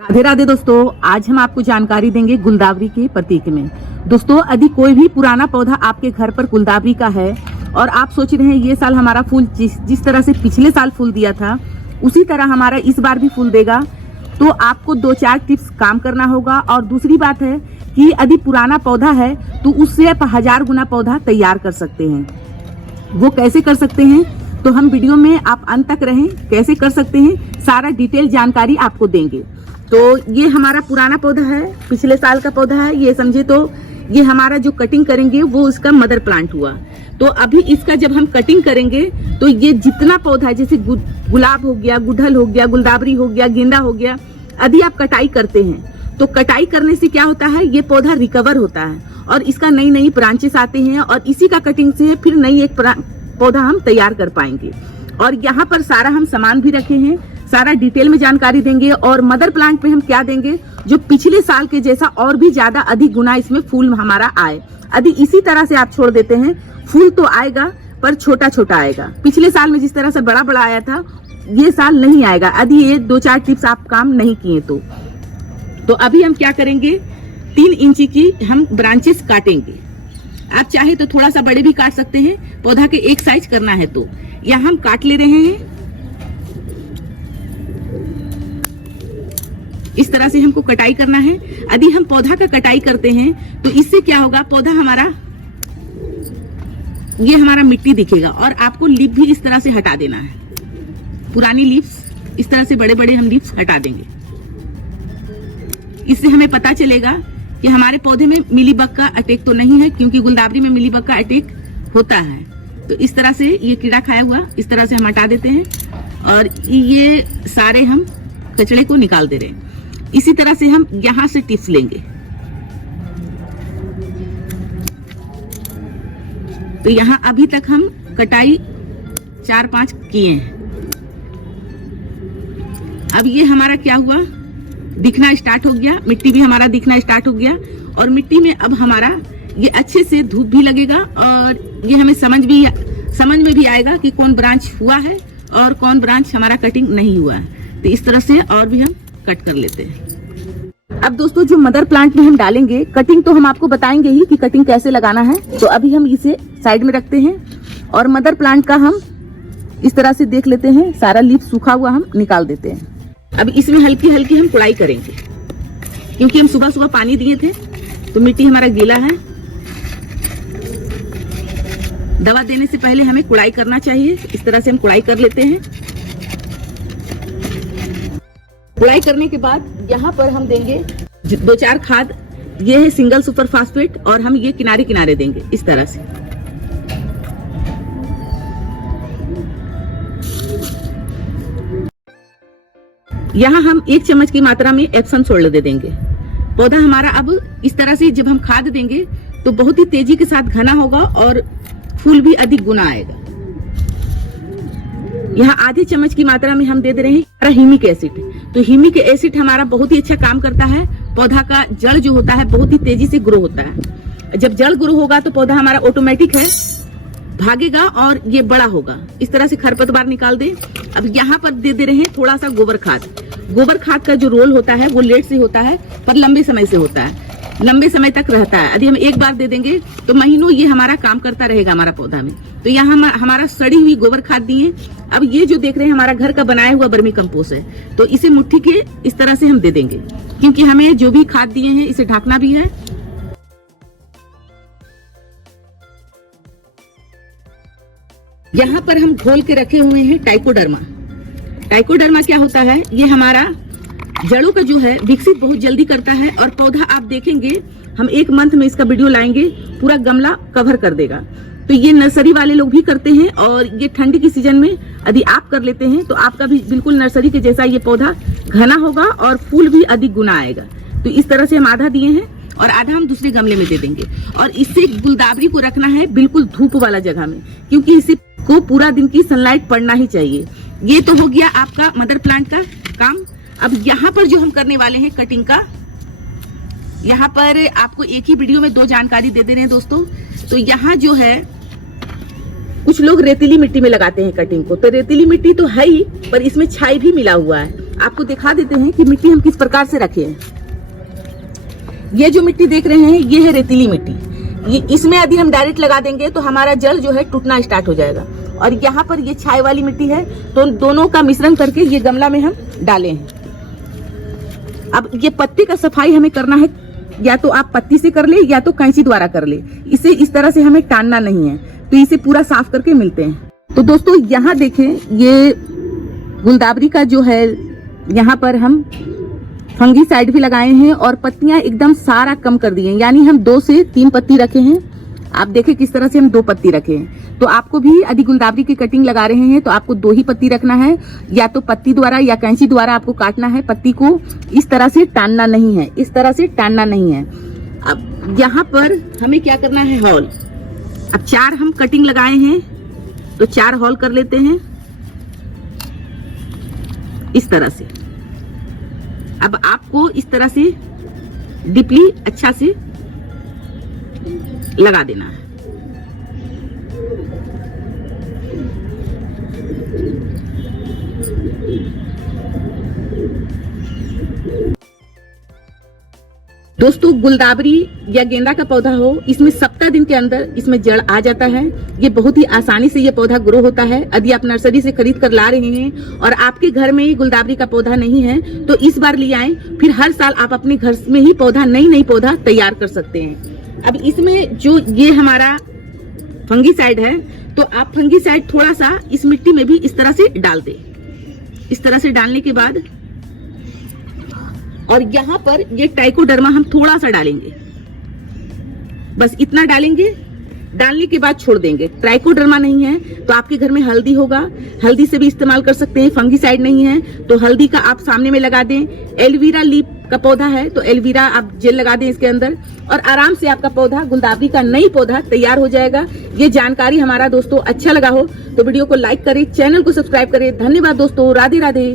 राधे राधे दोस्तों, आज हम आपको जानकारी देंगे गुलदावरी के प्रतीक में। दोस्तों, यदि कोई भी पुराना पौधा आपके घर पर गुलदावरी का है और आप सोच रहे हैं ये साल हमारा फूल जिस तरह से पिछले साल फूल दिया था उसी तरह हमारा इस बार भी फूल देगा, तो आपको 2-4 टिप्स काम करना होगा। और दूसरी बात है कि यदि पुराना पौधा है तो उससे आप 1000 गुना पौधा तैयार कर सकते हैं। वो कैसे कर सकते हैं तो हम वीडियो में आप अंत तक रहें, कैसे कर सकते हैं सारा डिटेल जानकारी आपको देंगे। तो ये हमारा पुराना पौधा है, पिछले साल का पौधा है, ये समझे तो ये हमारा जो कटिंग करेंगे वो उसका मदर प्लांट हुआ। तो अभी इसका जब हम कटिंग करेंगे तो ये जितना पौधा है जैसे गुलाब हो गया, गुड़हल हो गया, गुलदावरी हो गया, गेंदा हो गया, यदि आप कटाई करते हैं तो कटाई करने से क्या होता है, ये पौधा रिकवर होता है और इसका नई ब्रांचेस आते हैं और इसी का कटिंग से फिर नई एक पौधा हम तैयार कर पाएंगे। और यहाँ पर सारा हम सामान भी रखे हैं, सारा डिटेल में जानकारी देंगे। और मदर प्लांट पे हम क्या देंगे जो पिछले साल के जैसा और भी ज्यादा अधिक गुना इसमें फूल हमारा आए। यदि इसी तरह से आप छोड़ देते हैं फूल तो आएगा पर छोटा छोटा आएगा। पिछले साल में जिस तरह से बड़ा बड़ा आया था ये साल नहीं आएगा यदि ये 2-4 टिप्स आप काम नहीं किए तो अभी हम क्या करेंगे, 3 इंची की हम ब्रांचेस काटेंगे। आप चाहे तो थोड़ा सा बड़े भी काट सकते हैं, पौधा के एक साइज करना है तो यहाँ हम काट ले रहे हैं। इस तरह से हमको कटाई करना है। यदि हम पौधा का कटाई करते हैं तो इससे क्या होगा, पौधा हमारा ये हमारा मिट्टी दिखेगा और आपको लीफ भी इस तरह से हटा देना है। पुरानी लीव्स इस तरह से बड़े बड़े हम लीव्स हटा देंगे। इससे हमें पता चलेगा कि हमारे पौधे में मिलीबग का अटैक तो नहीं है, क्योंकि गुलदावरी में मिलीबग का अटैक होता है। तो इस तरह से ये कीड़ा खाया हुआ इस तरह से हम हटा देते हैं और ये सारे हम कचड़े को निकाल दे रहे हैं। इसी तरह से हम यहां से टिप्स लेंगे। तो यहां अभी तक हम कटाई 4-5 किए हैं। अब ये हमारा क्या हुआ, दिखना स्टार्ट हो गया, मिट्टी भी हमारा दिखना स्टार्ट हो गया और मिट्टी में अब हमारा ये अच्छे से धूप भी लगेगा और ये हमें समझ में भी आएगा कि कौन ब्रांच हुआ है और कौन ब्रांच हमारा कटिंग नहीं हुआ है। तो इस तरह से और भी हम कट कर लेते हैं। अब दोस्तों, जो मदर प्लांट में हम डालेंगे कटिंग तो हम आपको बताएंगे ही कि कटिंग कैसे लगाना है। तो अभी हम इसे साइड में रखते हैं और मदर प्लांट का हम इस तरह से देख लेते हैं, सारा लीफ सूखा हुआ हम निकाल देते हैं। अब इसमें हल्की हल्की हम कुड़ाई करेंगे, क्योंकि हम सुबह सुबह पानी दिए थे तो मिट्टी हमारा गीला है। दवा देने से पहले हमें कुड़ाई करना चाहिए। इस तरह से हम कुड़ाई कर लेते हैं। कुड़ाई करने के बाद यहाँ पर हम देंगे 2-4 खाद। ये है सिंगल सुपर फास्फेट और हम ये किनारे किनारे देंगे इस तरह से। यहाँ हम 1 चम्मच की मात्रा में एप्सम सोल्ट दे देंगे। पौधा हमारा अब इस तरह से जब हम खाद देंगे तो बहुत ही तेजी के साथ घना होगा और फूल भी अधिक गुना आएगा। यहाँ आधे चम्मच की मात्रा में हम दे रहे हैं ह्यूमिक एसिड। तो ह्यूमिक एसिड हमारा बहुत ही अच्छा काम करता है। पौधा का जड़ जो होता है बहुत ही तेजी से ग्रो होता है। जब जड़ ग्रो होगा तो पौधा हमारा ऑटोमेटिक है भागेगा और ये बड़ा होगा। इस तरह से खरपतवार निकाल दे। अब यहाँ पर दे रहे हैं थोड़ा सा गोबर खाद। गोबर खाद का जो रोल होता है वो लेट से होता है पर लंबे समय से होता है, लंबे समय तक रहता है। यदि हम एक बार दे देंगे तो महीनों ये हमारा काम करता रहेगा हमारा पौधा में। तो यहाँ हमारा सड़ी हुई गोबर खाद दिए। अब ये जो देख रहे हैं हमारा घर का बनाया हुआ वर्मी कंपोस्ट है, तो इसे मुट्ठी के इस तरह से हम दे देंगे, क्योंकि हमें जो भी खाद दिए हैं इसे ढकना भी है। यहाँ पर हम घोल के रखे हुए हैं टाइकोडर्मा। टाइकोडर्मा क्या होता है, ये हमारा जड़ों का जो है विकसित बहुत जल्दी करता है और पौधा आप देखेंगे हम 1 मंथ में इसका वीडियो लाएंगे, पूरा गमला कवर कर देगा। तो ये नर्सरी वाले लोग भी करते हैं और ये ठंड की सीजन में यदि आप कर लेते हैं तो आपका भी बिल्कुल नर्सरी के जैसा ये पौधा घना होगा और फूल भी अधिक गुना आएगा। तो इस तरह से हम आधा दिए हैं और आधा हम दूसरे गमले में दे देंगे। और इससे गुलदावरी को रखना है बिल्कुल धूप वाला जगह में, क्योंकि इसे को पूरा दिन की सनलाइट पड़ना ही चाहिए। ये तो हो गया आपका मदर प्लांट का काम। अब यहाँ पर जो हम करने वाले हैं कटिंग का, यहाँ पर आपको एक ही वीडियो में 2 जानकारी दे रहे हैं दोस्तों। तो यहाँ जो है कुछ लोग रेतीली मिट्टी में लगाते हैं कटिंग को, तो रेतीली मिट्टी तो है ही पर इसमें छाई भी मिला हुआ है। आपको दिखा देते हैं कि मिट्टी हम किस प्रकार से रखे हैं। ये जो मिट्टी देख रहे हैं ये है रेतीली मिट्टी। ये इसमें यदि हम डायरेक्ट लगा देंगे तो हमारा जल जो है टूटना स्टार्ट हो जाएगा। और यहाँ पर ये छाई वाली मिट्टी है, तो दोनों का मिश्रण करके ये गमला में हम डाले हैं। अब ये पत्ती का सफाई हमें करना है, या तो आप पत्ती से कर ले या तो कैंची द्वारा कर ले। इसे इस तरह से हमें टानना नहीं है, तो इसे पूरा साफ करके मिलते हैं। तो दोस्तों यहाँ देखें, ये गुलदावरी का जो है यहाँ पर हम फंगीसाइड भी लगाए हैं और पत्तियां एकदम सारा कम कर दी हैं, यानी हम 2 से 3 पत्ती रखे हैं। आप देखें किस तरह से हम 2 पत्ती रखे हैं। तो आपको भी यदि गुलदावरी की कटिंग लगा रहे हैं तो आपको 2 ही पत्ती रखना है, या तो पत्ती द्वारा या कैंची द्वारा आपको काटना है। पत्ती को इस तरह से टानना नहीं है, इस तरह से टानना नहीं है। अब यहाँ पर हमें क्या करना है, हॉल। अब 4 हम कटिंग लगाए हैं तो 4 हॉल कर लेते हैं इस तरह से। अब आपको इस तरह से डीपली अच्छा से लगा देना है। दोस्तों गुलदावरी या गेंदा का पौधा हो, इसमें 17 दिन के अंदर इसमें जड़ आ जाता है। ये बहुत ही आसानी से ये पौधा ग्रो होता है। यदि आप नर्सरी से खरीद कर ला रहे हैं और आपके घर में ही गुलदावरी का पौधा नहीं है तो इस बार ले आएं, फिर हर साल आप अपने घर में ही पौधा नई पौधा तैयार कर सकते हैं। अब इसमें जो ये हमारा फंगीसाइड है, तो आप फंगीसाइड थोड़ा सा इस मिट्टी में भी इस तरह से डाल दें। इस तरह से डालने के बाद और यहाँ पर ये ट्राइकोडर्मा हम थोड़ा सा डालेंगे, बस इतना डालेंगे। डालने के बाद छोड़ देंगे। ट्राइकोडर्मा नहीं है तो आपके घर में हल्दी होगा, हल्दी से भी इस्तेमाल कर सकते हैं। फंगीसाइड नहीं है तो हल्दी का आप सामने में लगा दें। एलोवेरा लीफ का पौधा है तो एलोवेरा आप जेल लगा दें इसके अंदर, और आराम से आपका पौधा गुलदावरी का नई पौधा तैयार हो जाएगा। ये जानकारी हमारा दोस्तों अच्छा लगा हो तो वीडियो को लाइक करें, चैनल को सब्सक्राइब करें। धन्यवाद दोस्तों, राधे राधे।